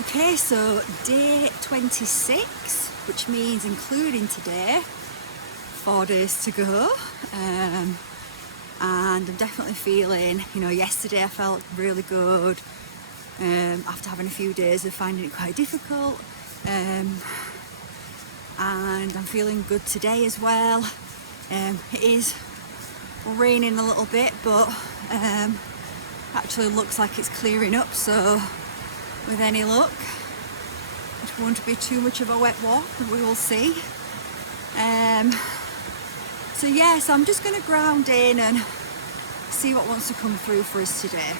Okay, so day 26, which means including today, 4 days to go. And I'm definitely feeling, yesterday I felt really good after having a few days of finding it quite difficult. And I'm feeling good today as well. It is raining a little bit, but actually looks like it's clearing up, so with any luck it won't be too much of a wet walk, but we will see. So I'm just going to ground in and see what wants to come through for us today.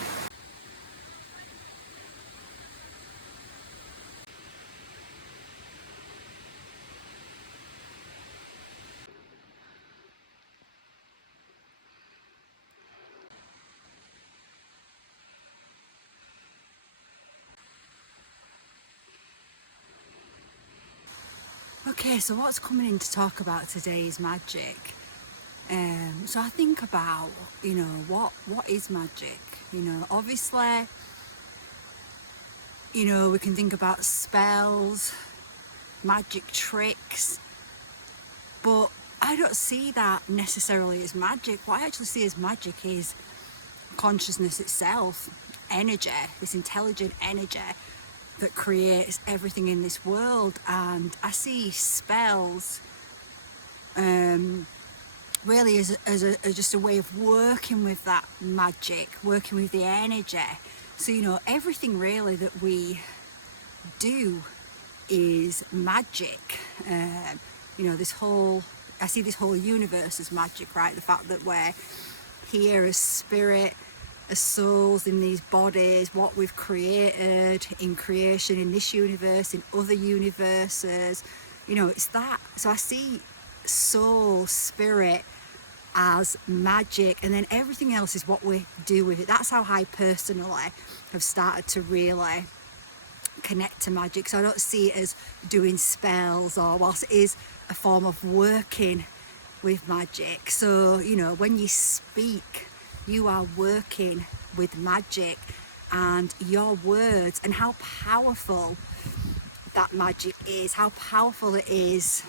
Okay, so what's coming in to talk about today is magic. So I think about, what is magic? Obviously, we can think about spells, magic tricks, but I don't see that necessarily as magic. What I actually see as magic is consciousness itself, energy, this intelligent energy that creates everything in this world. And I see spells really as just a way of working with that magic, working with the energy. So everything really that we do is magic. I see this whole universe as magic, right? The fact that we're here as spirit, as souls in these bodies, what we've created in creation, in this universe, in other universes, it's that. So I see soul, spirit as magic, and then everything else is what we do with it. That's how I personally have started to really connect to magic. So I don't see it as doing spells, or whilst it is a form of working with magic. So when you speak, you are working with magic, and your words and how powerful that magic is, how powerful it is,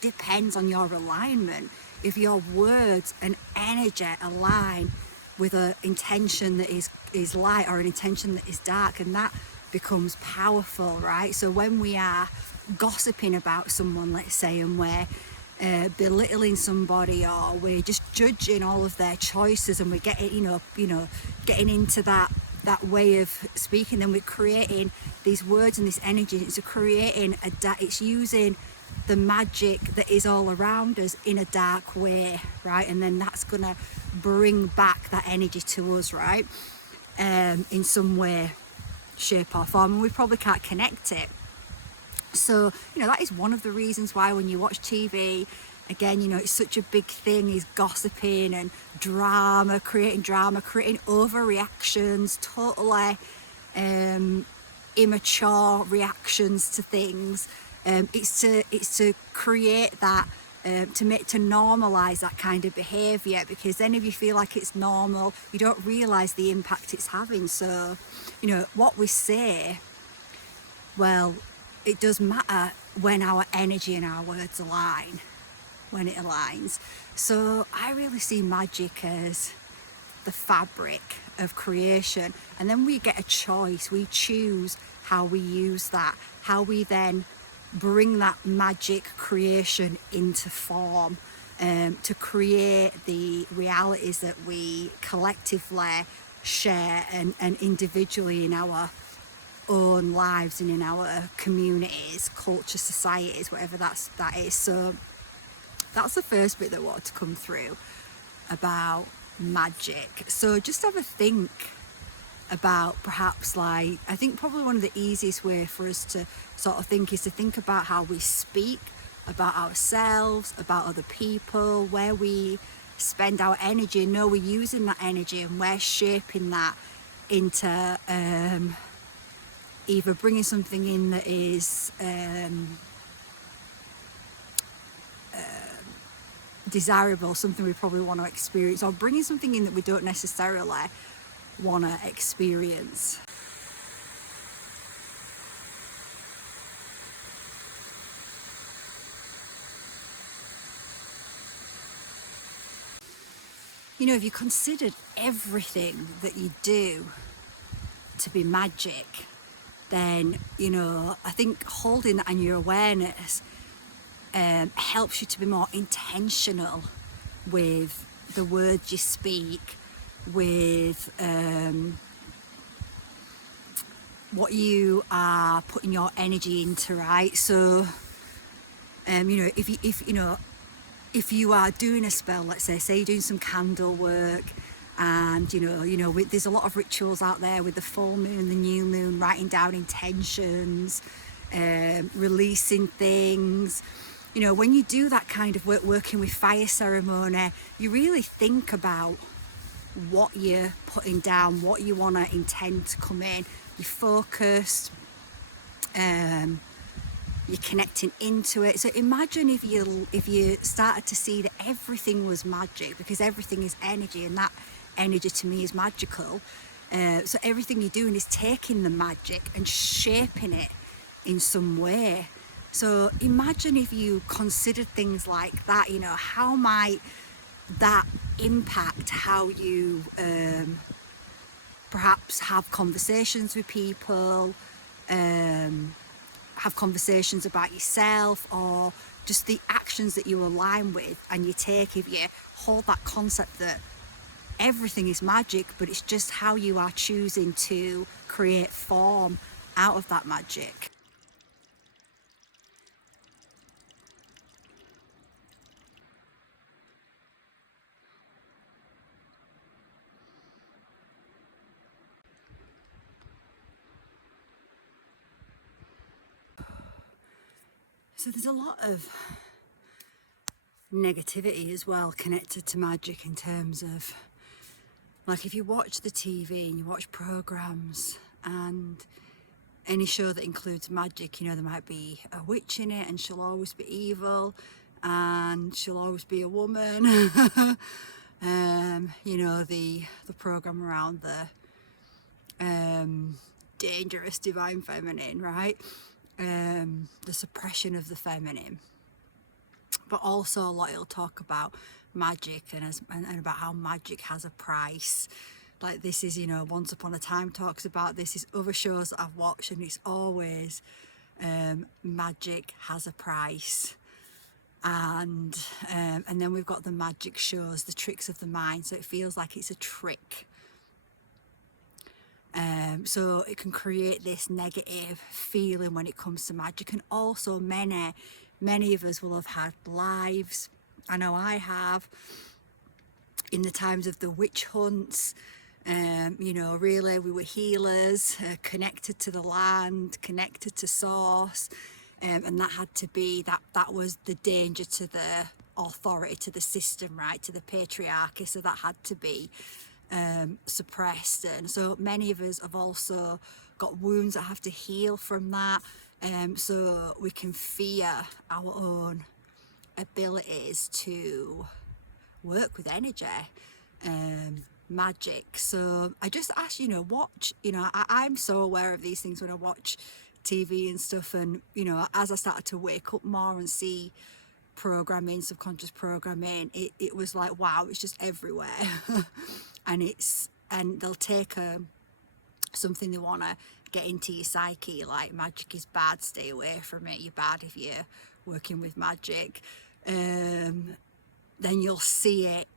depends on your alignment. If your words and energy align with an intention that is light or an intention that is dark, and that becomes powerful, right? So when we are gossiping about someone, let's say, and we're belittling somebody, or we're just judging all of their choices, and we're getting getting into that way of speaking, then we're creating these words and this energy. It's using the magic that is all around us in a dark way, right? And then that's gonna bring back that energy to us, right? In some way, shape or form, and we probably can't connect it. So that is one of the reasons why when you watch TV, again, it's such a big thing, is gossiping and drama, creating overreactions, totally immature reactions to things. It's to create that, to normalize that kind of behavior, because then if you feel like it's normal, you don't realize the impact it's having. So what we say, well, it does matter when our energy and our words align, when it aligns. So I really see magic as the fabric of creation, and then we get a choice. We choose how we use that, how we then bring that magic creation into form, to create the realities that we collectively share and individually in our own lives and in our communities, culture, societies, whatever that is. So that's the first bit that I wanted to come through about magic. So just have a think about, perhaps, I think probably one of the easiest way for us to sort of think is to think about how we speak about ourselves, about other people, where we spend our energy, and know we're using that energy and we're shaping that into either bringing something in that is desirable, something we probably want to experience, or bringing something in that we don't necessarily want to experience. if you considered everything that you do to be magic, then, I think holding that in your awareness helps you to be more intentional with the words you speak, with what you are putting your energy into, right? So, if you are doing a spell, let's say you're doing some candle work, and there's a lot of rituals out there with the full moon, the new moon, writing down intentions, releasing things. When you do that kind of work, working with fire ceremony, you really think about what you're putting down, what you want to intend to come in. You're focused, you're connecting into it. So imagine if you started to see that everything was magic, because everything is energy, and that energy to me is magical. So everything you're doing is taking the magic and shaping it in some way. So imagine if you considered things like that, how might that impact how you perhaps have conversations with people, have conversations about yourself, or just the actions that you align with and you take, if you hold that concept that everything is magic, but it's just how you are choosing to create form out of that magic. So there's a lot of negativity as well connected to magic, in terms of, like, if you watch the TV and you watch programs and any show that includes magic, there might be a witch in it and she'll always be evil and she'll always be a woman. The program around the dangerous divine feminine, right? The suppression of the feminine. But also a lot it'll talk about magic and about how magic has a price. Like, this is, Once Upon a Time talks about this. Is other shows that I've watched, and it's always magic has a price. And then we've got the magic shows, the tricks of the mind. So it feels like it's a trick. So it can create this negative feeling when it comes to magic. And also many of us will have had lives, I know I have, in the times of the witch hunts. Really we were healers, connected to the land, connected to source, and that had to be, that was the danger to the authority, to the system, right, to the patriarchy. So that had to be suppressed. And so many of us have also got wounds that have to heal from that. So we can fear our own abilities to work with energy, magic. So I just ask, watch, I'm so aware of these things when I watch TV and stuff. And, as I started to wake up more and see programming, subconscious programming, it was like, wow, it's just everywhere. and they'll take something they want to get into your psyche, like magic is bad, stay away from it, you're bad if you're working with magic. Then you'll see it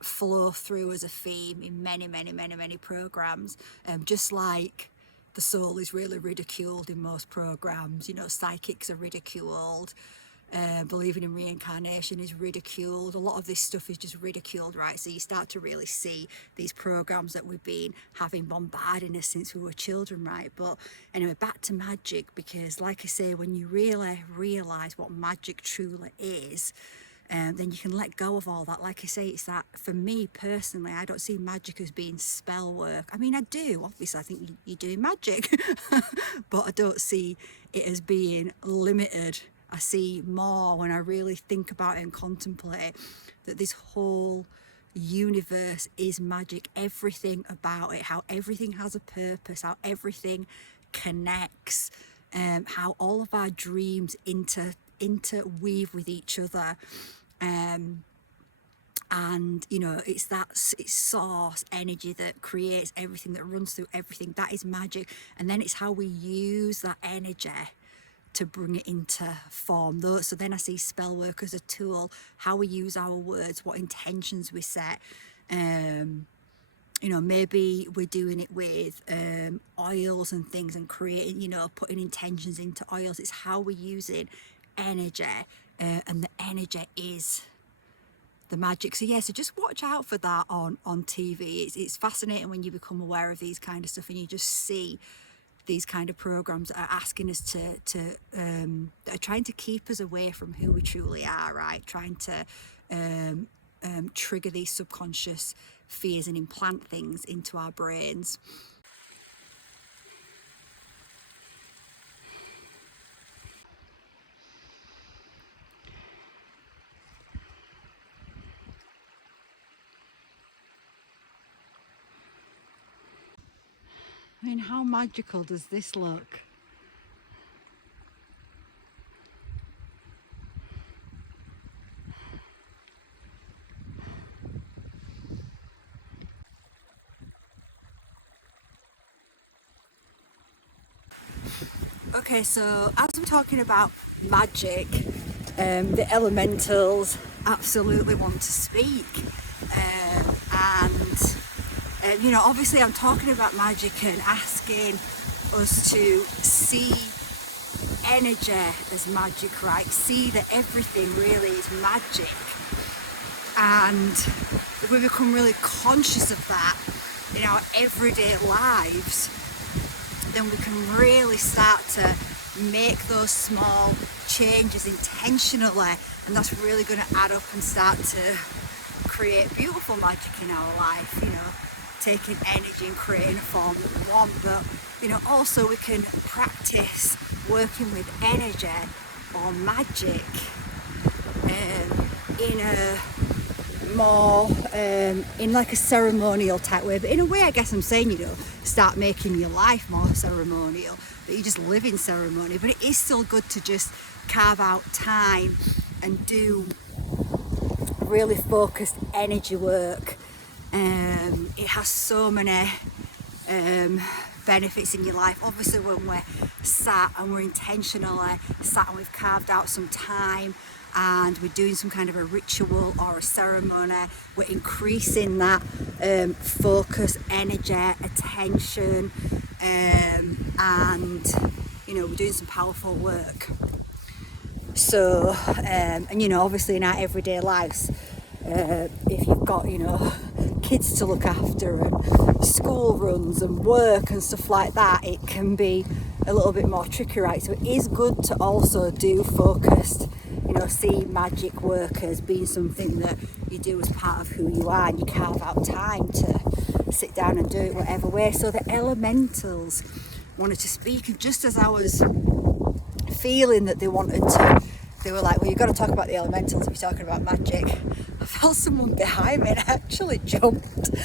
flow through as a theme in many programs. Just like the soul is really ridiculed in most programs, psychics are ridiculed, believing in reincarnation is ridiculed. A lot of this stuff is just ridiculed, right? So you start to really see these programs that we've been having bombarding us since we were children, right? But anyway, back to magic, because like I say, when you really realize what magic truly is, then you can let go of all that. Like I say, it's that, for me personally, I don't see magic as being spell work. I mean, I do, obviously, I think you're doing magic, but I don't see it as being limited. I see more, when I really think about it and contemplate, that this whole universe is magic. Everything about it, how everything has a purpose, how everything connects, how all of our dreams interweave with each other. And you know, it's source energy that creates everything, that runs through everything. That is magic. And then it's how we use that energy to bring it into form. So then I see spell work as a tool, how we use our words, what intentions we set. You know, maybe we're doing it with oils and things, and creating, you know, putting intentions into oils. It's how we're using energy, and the energy is the magic. So yeah, so just watch out for that on TV. It's fascinating when you become aware of these kind of stuff, and you just see these kind of programs that are asking us that are trying to keep us away from who we truly are, right? Trying to trigger these subconscious fears and implant things into our brains. I mean, how magical does this look? Okay, so as we're talking about magic, the elementals absolutely want to speak. And you know, obviously I'm talking about magic and asking us to see energy as magic, right? See that everything really is magic. And if we become really conscious of that in our everyday lives, then we can really start to make those small changes intentionally, and that's really going to add up and start to create beautiful magic in our life, you know, taking energy and creating a form that we want. But you know, also we can practice working with energy or magic in a more in like a ceremonial type way. But in a way, I guess I'm saying, you know, start making your life more ceremonial, that you just live in ceremony. But it is still good to just carve out time and do really focused energy work. It has so many benefits in your life. Obviously, when we're sat and we're intentionally sat and we've carved out some time and we're doing some kind of a ritual or a ceremony, we're increasing that focus, energy, attention, and you know, we're doing some powerful work. So and you know, obviously in our everyday lives, if you've got, you know, kids to look after and school runs and work and stuff like that, it can be a little bit more tricky, right? So it is good to also do focused, you know, see magic work as being something that you do as part of who you are, and you carve out time to sit down and do it whatever way. So the elementals wanted to speak, and just as I was feeling that they wanted to, they were like, well, you've got to talk about the elementals if you're talking about magic. I felt someone behind me and I actually jumped.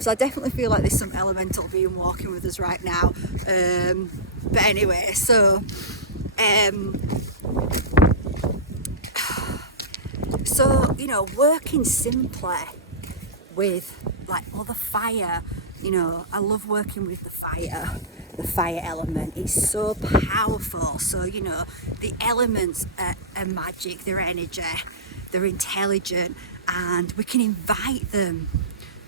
So I definitely feel like there's some elemental being walking with us right now. But anyway, so you know, working simply with like the fire, you know, I love working with the fire element. It's so powerful. So you know, the elements are magic, they're energy, they're intelligent, and we can invite them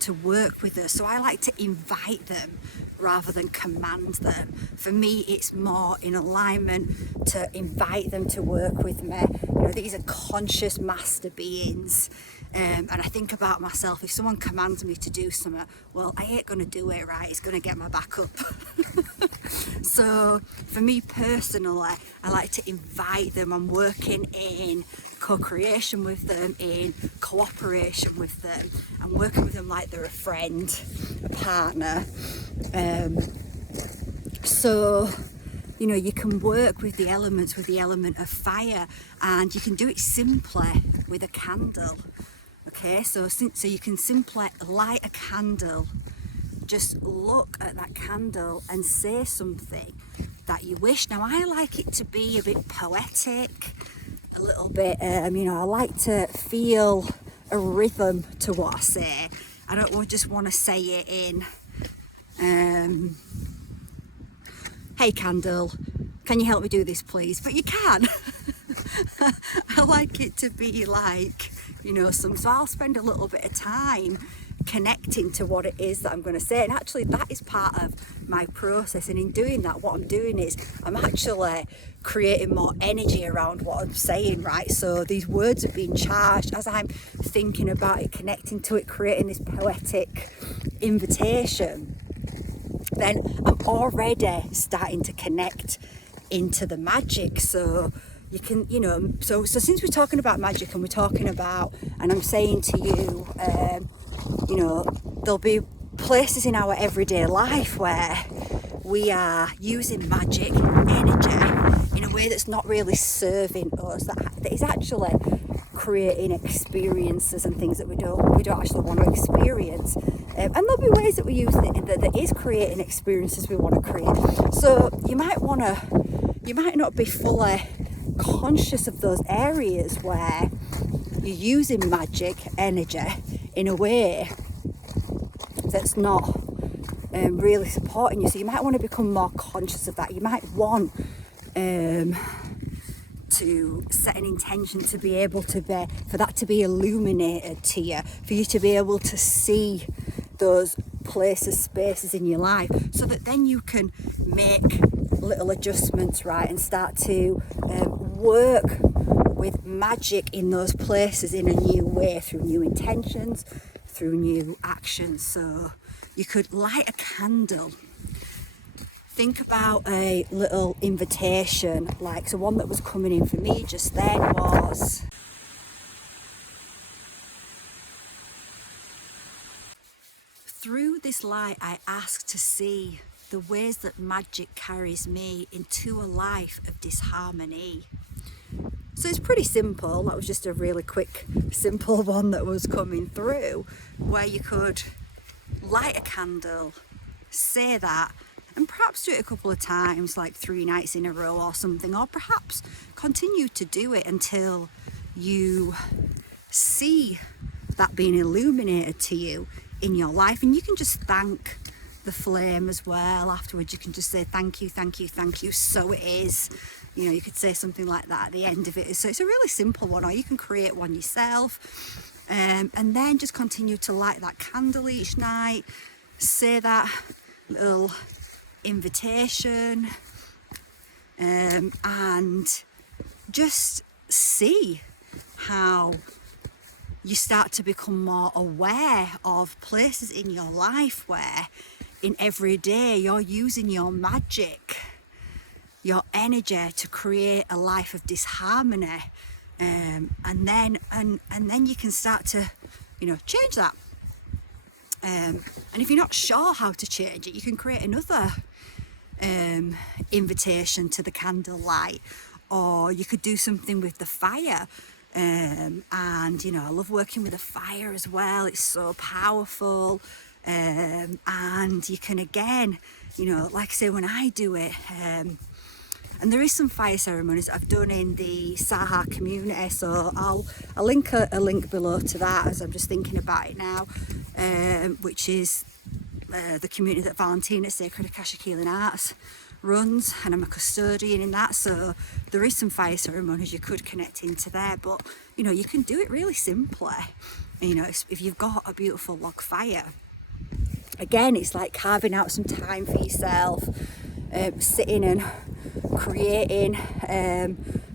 to work with us. So I like to invite them rather than command them. For me, it's more in alignment to invite them to work with me. You know, these are conscious master beings. And I think about myself, if someone commands me to do something, well, I ain't going to do it, right? It's going to get my back up. So for me personally, I like to invite them. I'm working in co-creation with them, in cooperation with them. I'm working with them like they're a friend, a partner. So you know, you can work with the elements, with the element of fire, and you can do it simply with a candle. Okay, so you can simply light a candle, just look at that candle and say something that you wish. Now I like it to be a bit poetic, a little bit, you know, I like to feel a rhythm to what I say. I don't just want to say it in, hey candle, can you help me do this please? But you can. I like it to be like, you know, so I'll spend a little bit of time connecting to what it is that I'm going to say, and actually that is part of my process. And in doing that, what I'm doing is I'm actually creating more energy around what I'm saying, right? So these words are being charged as I'm thinking about it, connecting to it, creating this poetic invitation. Then I'm already starting to connect into the magic. So you can, you know, so since we're talking about magic and we're talking about, and I'm saying to you, you know, there'll be places in our everyday life where we are using magic energy in a way that's not really serving us, that is actually creating experiences and things that we don't actually want to experience. And there'll be ways that we use it that is creating experiences we want to create. So you might not be fully conscious of those areas where you're using magic energy in a way that's not really supporting you. So you might want to become more conscious of that. You might want to set an intention to be able to be, for that to be illuminated to you, for you to be able to see those places, spaces in your life, so that then you can make little adjustments, right, and start to work with magic in those places in a new way, through new intentions, through new actions. So you could light a candle. Think about a little invitation, like, so one that was coming in for me just then was, through this light I ask to see the ways that magic carries me into a life of disharmony. So it's pretty simple. That was just a really quick, simple one that was coming through, where you could light a candle, say that, and perhaps do it a couple of times, like 3 nights in a row or something, or perhaps continue to do it until you see that being illuminated to you in your life. And you can just thank the flame as well afterwards. You can just say thank you, thank you, thank you, so it is. You know, you could say something like that at the end of it. So it's a really simple one, or you can create one yourself, and then just continue to light that candle each night, say that little invitation, and just see how you start to become more aware of places in your life where in every day you're using your magic, your energy to create a life of disharmony, and then you can start to, you know, change that. And if you're not sure how to change it, you can create another invitation to the candlelight, or you could do something with the fire. And you know, I love working with a fire as well. It's so powerful. And you can, again, you know, like I say, when I do it, and there is some fire ceremonies I've done in the Saha community, so I'll link a link below to that as I'm just thinking about it now, which is the community that Valentina, Sacred Akashic Healing Arts, runs, and I'm a custodian in that. So there is some fire ceremonies you could connect into there, but you know, you can do it really simply. You know, if you've got a beautiful log fire, again, it's like carving out some time for yourself, sitting and creating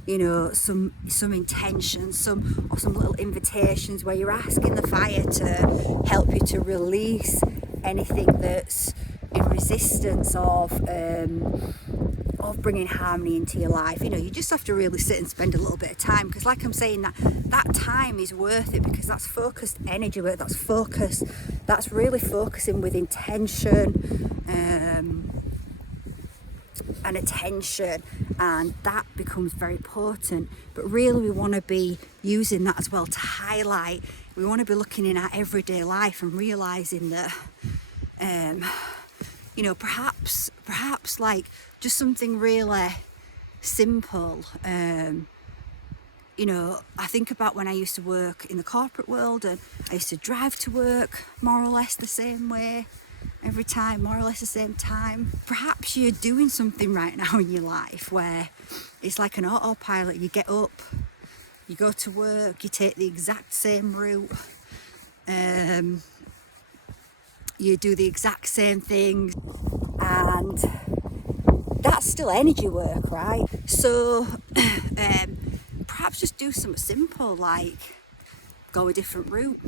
you know, some intentions, some little invitations where you're asking the fire to help you to release anything that's in resistance of bringing harmony into your life. You know, you just have to really sit and spend a little bit of time, because like I'm saying, that time is worth it, because that's focused energy work, that's really focusing with intention and attention, and that becomes very potent. But really we want to be using that as well to highlight. We want to be looking in our everyday life and realizing that you know, perhaps like just something really simple, You know, I think about when I used to work in the corporate world, and I used to drive to work more or less the same way every time, more or less the same time. Perhaps you're doing something right now in your life where it's like an autopilot. You get up, you go to work, you take the exact same route, you do the exact same thing, and that's still energy work, right? So perhaps just do something simple like go a different route,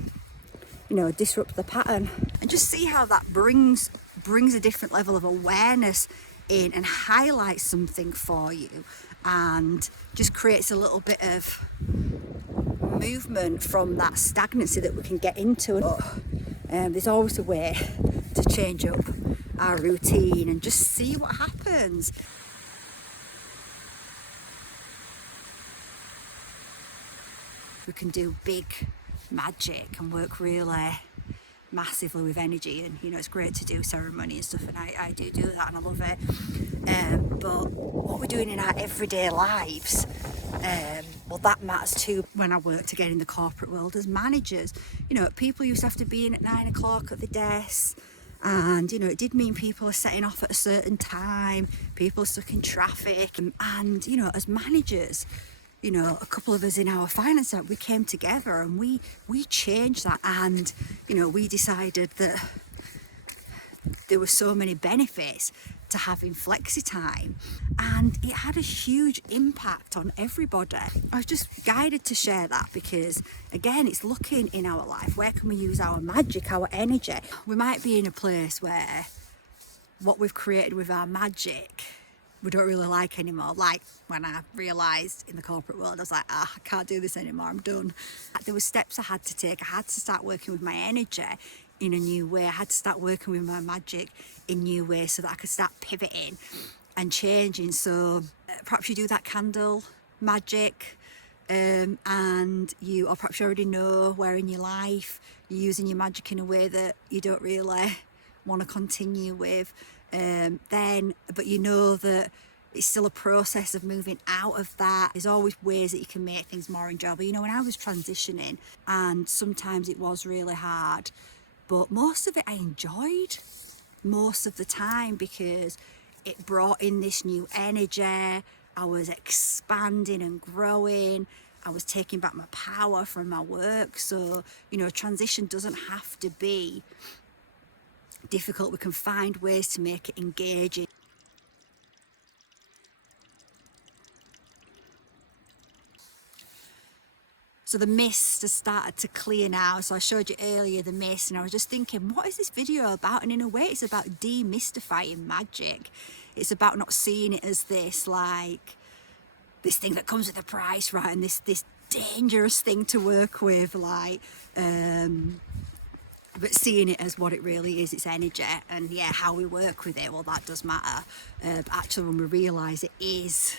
you know, disrupt the pattern, and just see how that brings a different level of awareness in and highlights something for you, and just creates a little bit of movement from that stagnancy that we can get into. There's always a way to change up our routine and just see what happens. We can do big magic and work really massively with energy, and you know, it's great to do ceremony and stuff, and I do that and I love it, but what we're doing in our everyday lives, well, that matters too. When I worked again in the corporate world as managers, you know, people used to have to be in at 9 o'clock at the desk, and you know, it did mean people are setting off at a certain time, people are stuck in traffic, and you know, as managers, you know, a couple of us in our finance side, we came together and we changed that, and you know, we decided that there were so many benefits to having flexi time, and it had a huge impact on everybody. I was just guided to share that because again, it's looking in our life, where can we use our magic, our energy? We might be in a place where what we've created with our magic we don't really like anymore. Like when I realised in the corporate world, I was like, I can't do this anymore, I'm done. There were steps I had to take. I had to start working with my energy in a new way. I had to start working with my magic in new ways so that I could start pivoting and changing. So perhaps you do that candle magic, and you, or perhaps you already know where in your life you're using your magic in a way that you don't really want to continue with. But you know that it's still a process of moving out of that. There's always ways that you can make things more enjoyable. You know, when I was transitioning, and sometimes it was really hard, but most of it I enjoyed most of the time because it brought in this new energy. I was expanding and growing. I was taking back my power from my work. So, you know, transition doesn't have to be difficult. We can find ways to make it engaging. So the mist has started to clear now. So I showed you earlier the mist, and I was just thinking, what is this video about? And in a way, it's about demystifying magic. It's about not seeing it as this, like, this thing that comes with a price, right? And this dangerous thing to work with, like, but seeing it as what it really is, it's energy. And yeah, how we work with it, well, that does matter. But actually, when we realise it is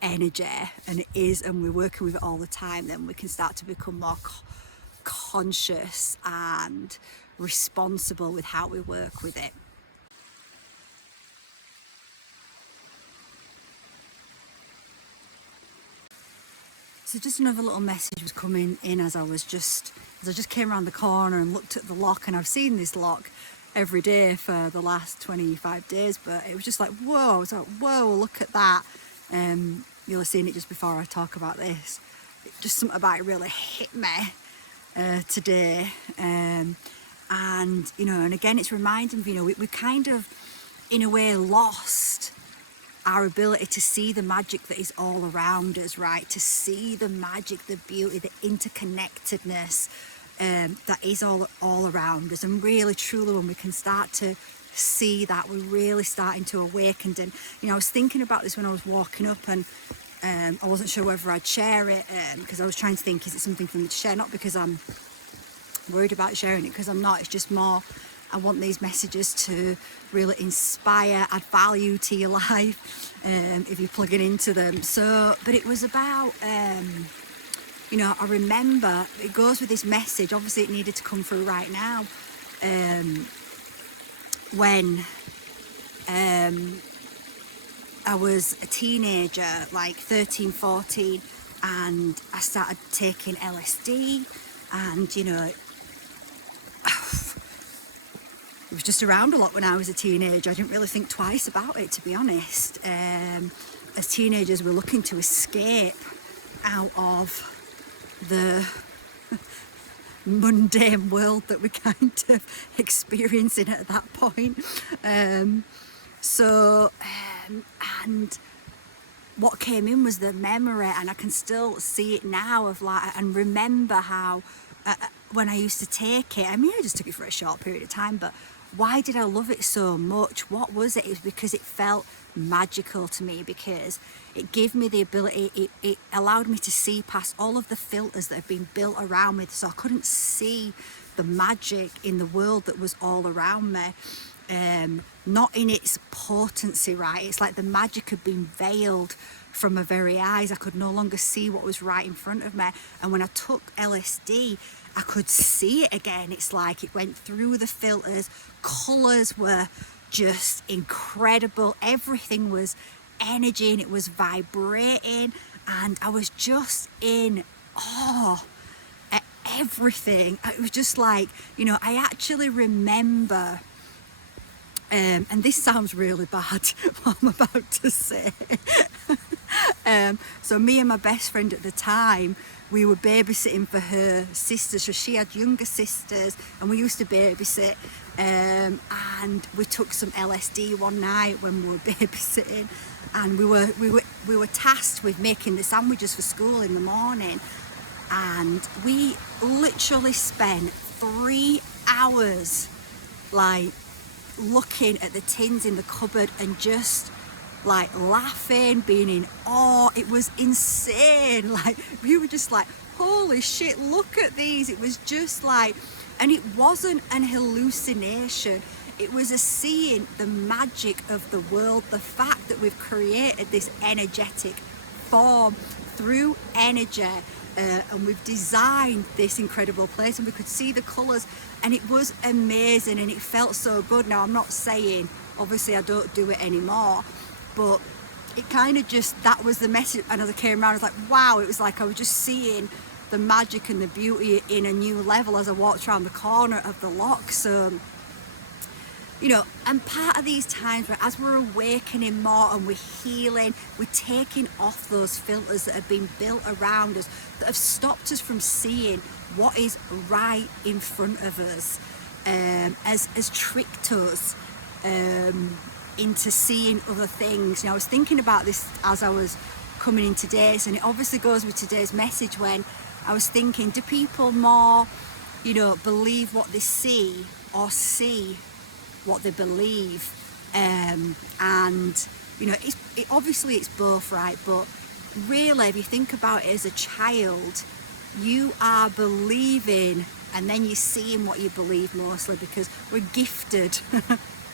energy, and it is, and we're working with it all the time, then we can start to become more conscious and responsible with how we work with it. So just another little message was coming in as I just came around the corner and looked at the lock, and I've seen this lock every day for the last 25 days, but it was just like, whoa, I was like, whoa, look at that. You'll have seen it just before I talk about this. Just something about it really hit me today. And, you know, and again, it's reminding me, you know, we kind of, in a way, lost our ability to see the magic that is all around us, right? To see the magic, the beauty, the interconnectedness that is all around us. And really, truly, when we can start to see that, we're really starting to awaken. And you know, I was thinking about this when I was walking up, and I wasn't sure whether I'd share it because I was trying to think, is it something for me to share? Not because I'm worried about sharing it, because I'm not. It's just more, I want these messages to really inspire, add value to your life if you're plugging into them. So, but it was about, you know, I remember, it goes with this message, obviously it needed to come through right now, when I was a teenager, like 13, 14, and I started taking LSD, and you know, it was just around a lot when I was a teenager. I didn't really think twice about it, to be honest. As teenagers, we're looking to escape out of the mundane world that we're kind of experiencing at that point. And what came in was the memory, and I can still see it now, of like, and remember how when I used to take it, I mean, I just took it for a short period of time, but why did I love it so much? What was it? It was because it felt magical to me, because it gave me the ability, it allowed me to see past all of the filters that have been built around me, so I couldn't see the magic in the world that was all around me. Not in its potency, right? It's like the magic had been veiled from my very eyes. I could no longer see what was right in front of me. And when I took LSD, I could see it again. It's like it went through the filters. Colours were just incredible. Everything was energy, and it was vibrating. And I was just in awe at everything. It was just like, you know, I actually remember, and this sounds really bad, what I'm about to say. So me and my best friend at the time, we were babysitting for her sisters. So she had younger sisters, and we used to babysit. And we took some LSD one night when we were babysitting, and we were tasked with making the sandwiches for school in the morning. And we literally spent 3 hours like looking at the tins in the cupboard and just like laughing, being in awe. It was insane. Like, we were just like, holy shit, look at these. It was just like, and it wasn't an hallucination. It was a seeing the magic of the world, the fact that we've created this energetic form through energy, and we've designed this incredible place, and we could see the colours, and it was amazing, and it felt so good. Now, I'm not saying, obviously I don't do it anymore, but it kind of just, that was the message. And as I came around, I was like, wow, it was like I was just seeing the magic and the beauty in a new level as I walked around the corner of the lock. So, you know, and part of these times where as we're awakening more and we're healing, we're taking off those filters that have been built around us, that have stopped us from seeing what is right in front of us, as tricked us into seeing other things. You know, I was thinking about this as I was coming in today's, and it obviously goes with today's message, when I was thinking, do people more, you know, believe what they see, or see what they believe? And you know, obviously it's both, right? But really, if you think about it, as a child, you are believing, and then you're seeing what you believe, mostly because we're gifted,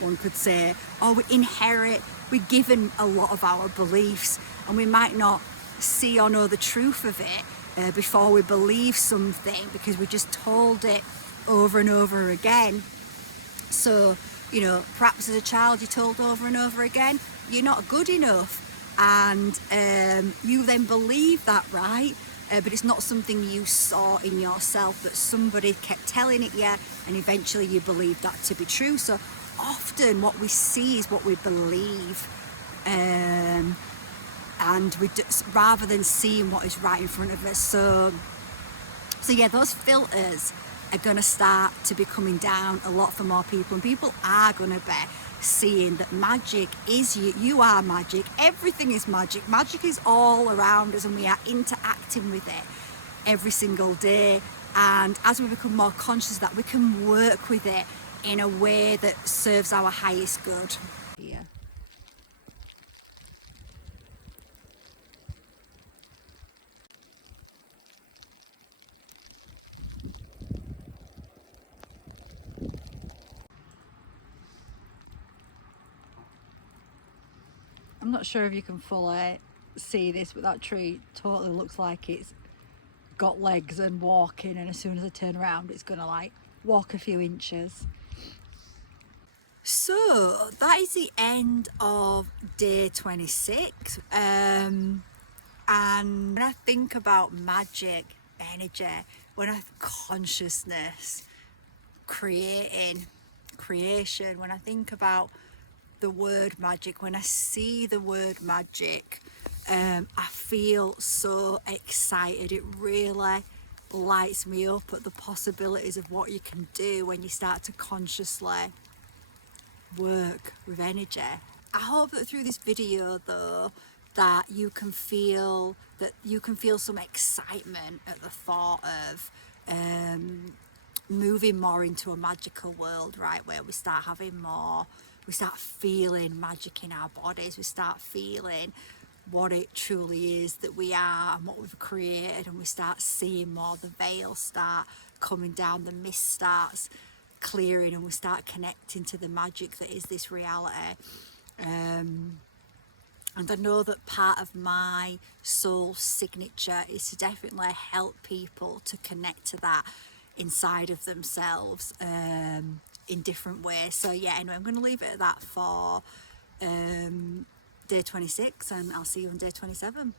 one could say, or we inherit, we're given a lot of our beliefs, and we might not see or know the truth of it before we believe something, because we just told it over and over again. So, you know, perhaps as a child you're told over and over again, you're not good enough, and you then believe that, right? But it's not something you saw in yourself, that somebody kept telling it you, and eventually you believe that to be true. So often what we see is what we believe, and we just, rather than seeing what is right in front of us. So yeah, those filters are going to start to be coming down a lot for more people, and people are going to be seeing that magic is you. You are magic. Everything is magic. Magic is all around us, and we are interacting with it every single day. And as we become more conscious of that, we can work with it in a way that serves our highest good. Yeah. I'm not sure if you can fully see this, but that tree totally looks like it's got legs and walking, and as soon as I turn around it's gonna like walk a few inches. So that is the end of day 26. And when I think about magic, energy, when I consciousness, creation, when I think about the word magic, when I see the word magic, I feel so excited. It really lights me up at the possibilities of what you can do when you start to consciously work with energy. I hope that through this video though, that you can feel some excitement at the thought of moving more into a magical world, right, where we start feeling magic in our bodies, we start feeling what it truly is that we are and what we've created, and we start seeing more, the veil start coming down, the mist starts clearing, and we start connecting to the magic that is this reality. And I know that part of my soul signature is to definitely help people to connect to that inside of themselves in different ways. So yeah, anyway, I'm going to leave it at that for day 26, and I'll see you on day 27.